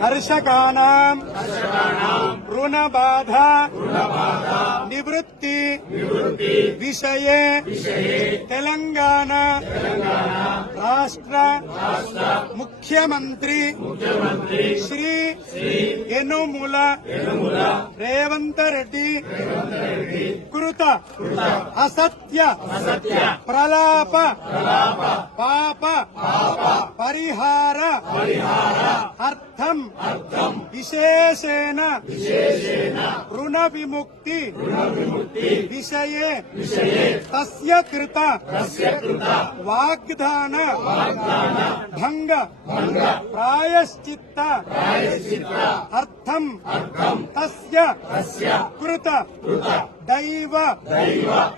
కర్షకాణం రుణబాధ నివృత్తి విషయే తెలంగాణ రాష్ట్ర ముఖ్యమంత్రి శ్రీ యనుముల రేవంత్ రెడ్డి కృత అసత్య ప్రలాప పాప పరిహార అర్థం. విశేషేణ. రుణ విముక్తి విషయే. తస్య కృత. వాగ్దాన. భంగ. ప్రాయశ్చిత్త. అర్థం. తస్య. కృత. దైవ.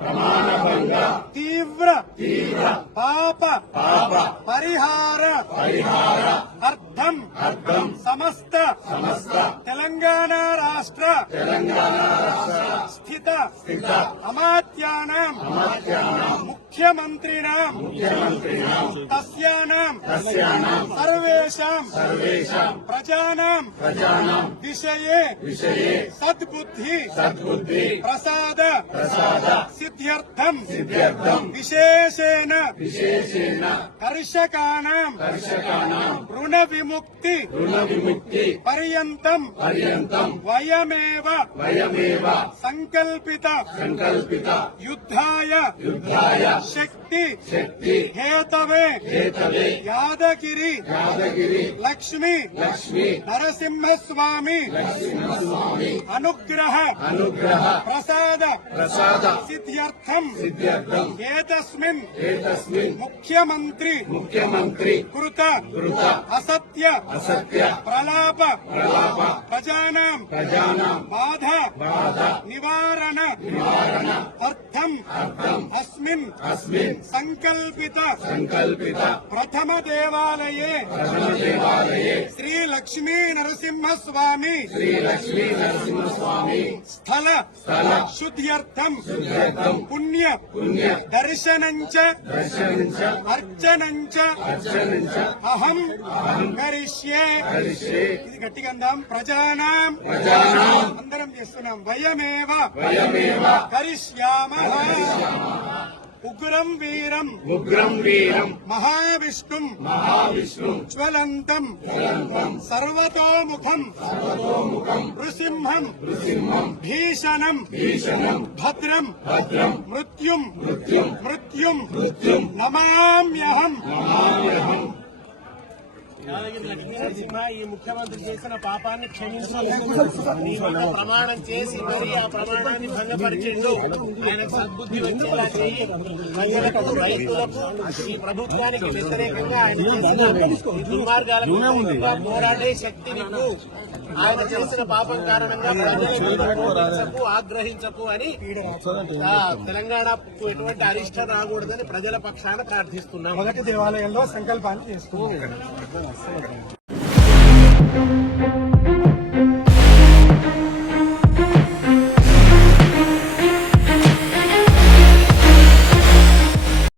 ప్రమాణభంగ. తీవ్ర. పాప. పరిహార. అర్థం. సమస్త. తెలంగాణ రాష్ట్ర. స్థిత. అమాత్యానాం. ముఖ్యమంత్రిణాం. తస్యానాం. సర్వేషాం. ప్రజానాం. విషయే. సద్బుద్ధి. ప్రసాద. సిద్ధ్యర్థం. విశేషేణ. కర్షకాణం రుణ విముక్తి పర్యంతం. వయమేవ. సంకల్పిత. యుద్ధాయ. శక్తి హేతవే యాదగిరి లక్ష్మి నరసింహస్వామి అనుగ్రహ అనుగ్రహ ప్రసాద ప్రసాద సిద్ధ్యర్థం సిద్ధ్యర్థం ఏతస్మిన్ ఏతస్మిన్ ముఖ్యమంత్రి ముఖ్యమంత్రి కృత కృత అసత్య అసత్య ప్రలాప ప్రలాప ప్రజానాం ప్రజానాం బాధ బాధ నివారణ నివారణ అర్థం అర్థం అస్మిన్. అస్మిన్. సంకల్పిత. సంకల్పిత. ప్రథమ దేవాలయే. ప్రథమ దేవాలయే. శ్రీ లక్ష్మీ నరసింహస్వామి. శ్రీ లక్ష్మీ నరసింహస్వామి. స్థల. స్థల. శుద్ధ్యర్థం. శుద్ధ్యర్థం. పుణ్య. పుణ్య. దర్శనంచ. దర్శనించ. అర్చనంచ. అర్చనించ. అహం. కరిష్యే. హరిషే ఇది గట్టిగా అందాం. ప్రజానాం. ప్రజానాం. అందరం చేస్తున్నాం. వయమేవ. వయమేవ. కరిష్యామ. ఉగ్రం వీరం. ఉగ్రం వీరం. మహావిష్ణుం. మహావిష్ణు. జ్వలంతం. సర్వతోముఖం. నృసింహం. నృసింహం. భీషణం. భీషణం. భద్రం. భద్రం. మృత్యుం. మృత్యుం. మృత్యుం. మృత్యుం. నమామ్యహం. నరసింహ ఈ ముఖ్యమంత్రి చేసిన పాపాన్ని క్షమించలేదు నీ వల్ల ప్రమాణం చేసి మరి ఆ ప్రమాణాన్ని భంగపరిచిండు. ఆయన సద్బుద్ధి వచ్చేలా చేయి. ప్రజలకు రైతులకు ఈ ప్రభుత్వానికి వ్యతిరేకంగా ఆయన దుర్మార్గాలకు పోరాడే శక్తి నీకు. ఆయన చేసిన పాపం కారణంగా ఆగ్రహించకు అని ఆ, తెలంగాణకు ఎటువంటి అరిష్టం రాకూడదని ప్రజల పక్షాన ప్రార్థిస్తున్నాం. మొదటి దేవాలయంలో సంకల్పాన్ని Tá